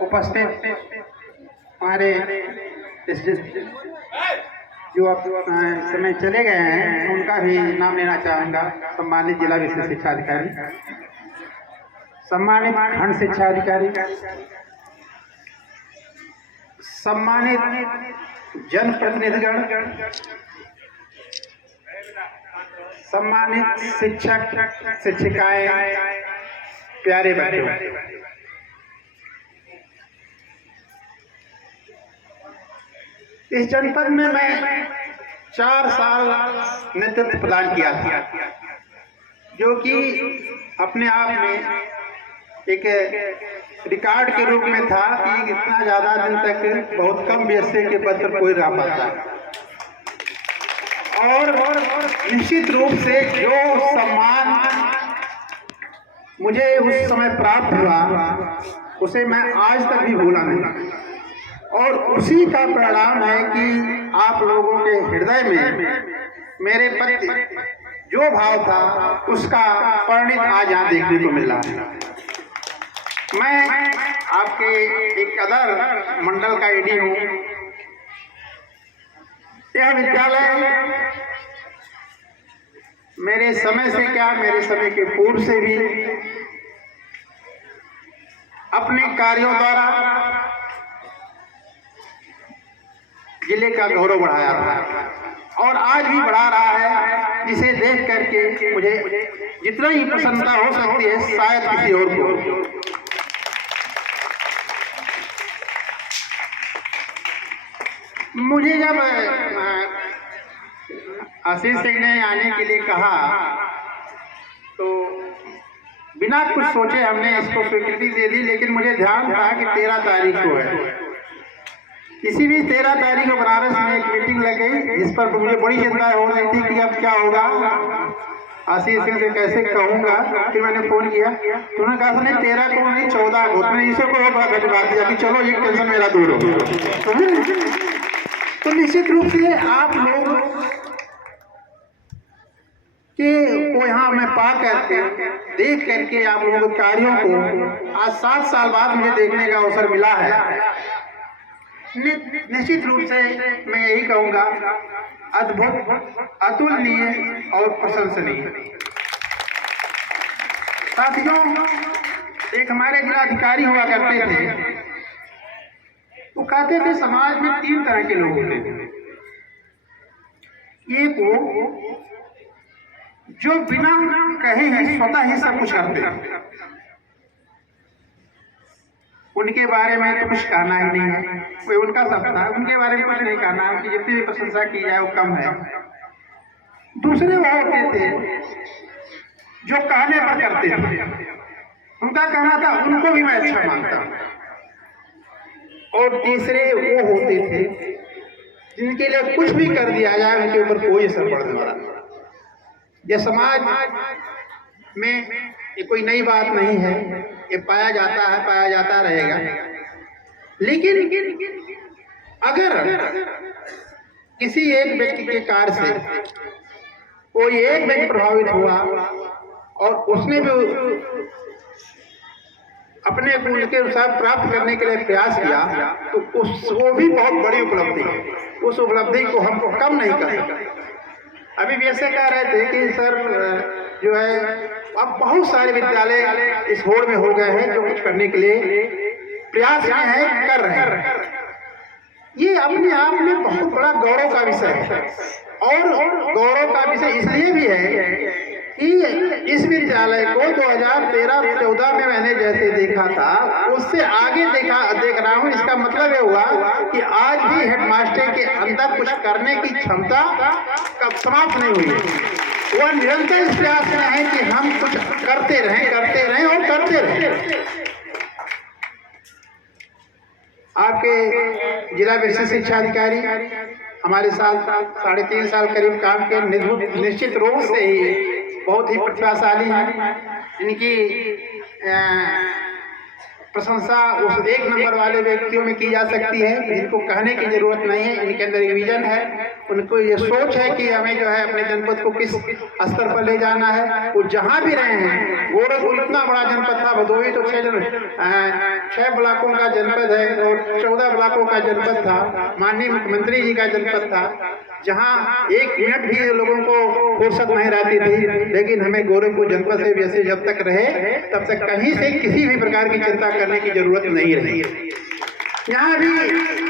उपस्थित हमारे जो अब समय चले गए हैं उनका भी नाम लेना चाहूँगा। सम्मानित जिला विशेष शिक्षा अधिकारी, सम्मानित खंड शिक्षा अधिकारी, सम्मानित जनप्रतिनिधिगण, सम्मानित शिक्षक शिक्षिकाएं, प्यारे बच्चों, इस जनपद में मैं 4 साल नेतृत्व प्रदान किया था, जो कि अपने आप में एक रिकॉर्ड के रूप में था कि इतना ज़्यादा दिन तक बहुत कम व्यवसाय के पद पर कोई रह पाता। और निश्चित रूप से जो सम्मान मुझे उस समय प्राप्त हुआ उसे मैं आज तक भी भूला नहीं, और उसी का परिणाम है कि आप लोगों के हृदय में मेरे प्रति जो भाव था उसका परिणित आज यहाँ देखने को मिल रहा है। मैं आपके एक कदर मंडल का एडी हूँ। यह विद्यालय मेरे समय से क्या, मेरे समय के पूर्व से भी अपने कार्यों द्वारा जिले का गौरव बढ़ाया था और आज भी बढ़ा रहा है, जिसे देख करके मुझे जितना ही प्रसन्नता हो सकती है शायद किसी और को। मुझे जब आशीष सिंह ने आने के लिए कहा तो बिना कुछ सोचे हमने इसको स्वीकृति दे दी, लेकिन मुझे ध्यान था कि 13 तारीख को है। इसी भी 13 तारीख को बनारस में एक मीटिंग लग गई, जिस पर मुझे बड़ी चिंता हो रही थी कि अब क्या होगा, आशीष सिंह से कैसे कहूँगा। फिर मैंने फोन किया तो उन्होंने कहा नहीं 13 को नहीं 14 को। मैंने ईश्वर को बहुत धन्यवाद दिया कि चलो एक टेंशन मेरा दूर हो। तो निश्चित रूप से आप लोग कि को यहाँ मैं पा करके देख करके आप लोगों के कार्यों को आज 7 साल बाद मुझे देखने का अवसर मिला है। निश्चित रूप से मैं यही कहूँगा, अद्भुत, अतुलनीय और प्रशंसनीय। साथियों, एक हमारे जिलाधिकारी हुआ करते थे, वो कहते थे समाज में 3 तरह के लोग होते हैं। एक वो जो बिना कहे ही स्वतः ही सब कुछ करते हैं, उनके बारे में तो कुछ कहना ही नहीं है, कोई उनका सपना है, उनके बारे में कुछ नहीं कहना, उनकी जितनी भी प्रशंसा की जाए वो कम है। दूसरे वो होते थे जो कहने पर करते थे, उनका कहना था उनको भी मैं अच्छा मानता हूँ। और तीसरे वो होते थे जिनके लिए कुछ भी कर दिया जाए उनके ऊपर कोई असर पड़ने वाला। यह समाज में ये कोई नई बात नहीं है, ये पाया जाता है, पाया जाता रहेगा। लेकिन अगर किसी एक व्यक्ति के कार्य से कोई एक व्यक्ति प्रभावित हुआ और उसने भी अपने गुण के अनुसार प्राप्त करने के लिए प्रयास किया तो वो भी बहुत बड़ी उपलब्धि है। उस उपलब्धि को हम कम नहीं करें। अभी भी ऐसे कह रहे थे कि सर जो है अब बहुत सारे विद्यालय इस होड़ में हो गए हैं जो कुछ करने के लिए प्रयास में है, कर रहे हैं। ये अपने आप में बहुत बड़ा गौरव का विषय है, और गौरव का विषय इसलिए भी है कि इस विद्यालय को 2013-14 में मैंने जैसे देखा था उससे आगे देख रहा हूँ। इसका मतलब ये हुआ कि आज भी हेडमास्टर के अंदर कुछ करने की क्षमता कब समाप्त नहीं हुई है। वह निरंतर इस प्रयास में है कि हम कुछ करते रहें और करते रहें। आपके जिला विशेष शिक्षा अधिकारी हमारे साथ 3.5 साल करीब काम के, निश्चित रूप से ही बहुत ही प्रतिभाशाली हैं। इनकी प्रशंसा उस 1 नंबर वाले व्यक्तियों में की जा सकती है जिनको कहने की जरूरत नहीं है। इनके अंदर एक विजन है उनको ये सोच है कि हमें जो है अपने जनपद को किस स्तर पर ले जाना है। वो जहाँ भी रहे हैं, गोरखपुर इतना बड़ा जनपद था, भदोही तो 6 ब्लॉकों का जनपद है और 14 ब्लॉकों का जनपद था, माननीय मुख्यमंत्री जी का जनपद था, जहाँ 1 मिनट भी लोगों को फुर्सत नहीं रहती थी। लेकिन हमें गोरखपुर जनपद से वैसे जब तक रहे तब तक कहीं से किसी भी प्रकार की चिंता करने की जरूरत नहीं रही। यहाँ भी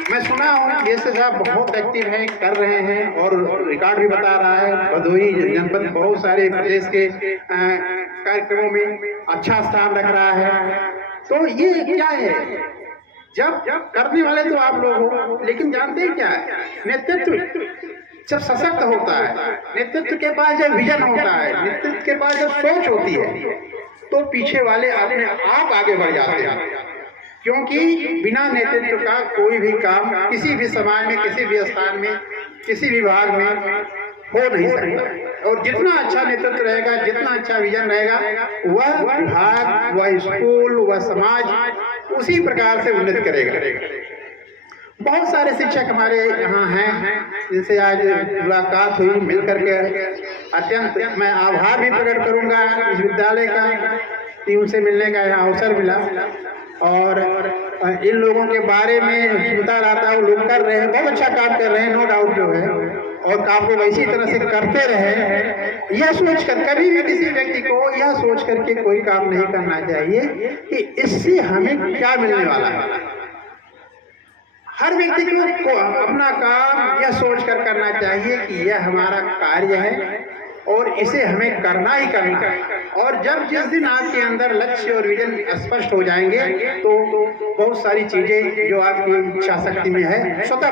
मैं सुना हूँ ये साहब बहुत एक्टिव हैं, कर रहे हैं और रिकॉर्ड भी बता रहा है। भदोही जनपद बहुत सारे प्रदेश के कार्यक्रमों में अच्छा स्थान रख रहा है। तो ये क्या है, जब करने वाले तो आप लोग हो, लेकिन जानते हैं क्या है, नेतृत्व जब सशक्त होता है, नेतृत्व के पास जब विजन होता है, नेतृत्व के पास जब सोच होती है, तो पीछे वाले अपने आप आगे बढ़ जाते हैं। क्योंकि बिना नेतृत्व का कोई भी काम किसी भी समाज में, किसी भी स्थान में, किसी भी विभाग में हो नहीं सकता। और जितना अच्छा नेतृत्व रहेगा, जितना अच्छा विजन रहेगा, वह विभाग, वह स्कूल, वह समाज उसी प्रकार से उन्नति करेगा। बहुत सारे शिक्षक हमारे यहाँ हैं जिनसे आज मुलाकात हुई, मिलकर के अत्यंत मैं आभार भी प्रकट करूँगा इस विद्यालय का कि उनसे मिलने का यहाँ अवसर मिला। और इन लोगों के बारे में सुनता रहता है, वो लोग कर रहे हैं, बहुत अच्छा काम कर रहे हैं, नो डाउट जो है, और काम को वैसी तरह से करते रहे। यह सोचकर कभी भी किसी व्यक्ति को यह सोच करके कोई काम नहीं करना चाहिए कि इससे हमें क्या मिलने वाला है। हर व्यक्ति को अपना काम यह सोच कर करना चाहिए कि यह हमारा कार्य है और इसे हमें करना ही करना है। और जब जिस दिन आपके अंदर लक्ष्य और विजन स्पष्ट हो जाएंगे तो बहुत सारी चीजें जो आपकी इच्छा शक्ति में है स्वतः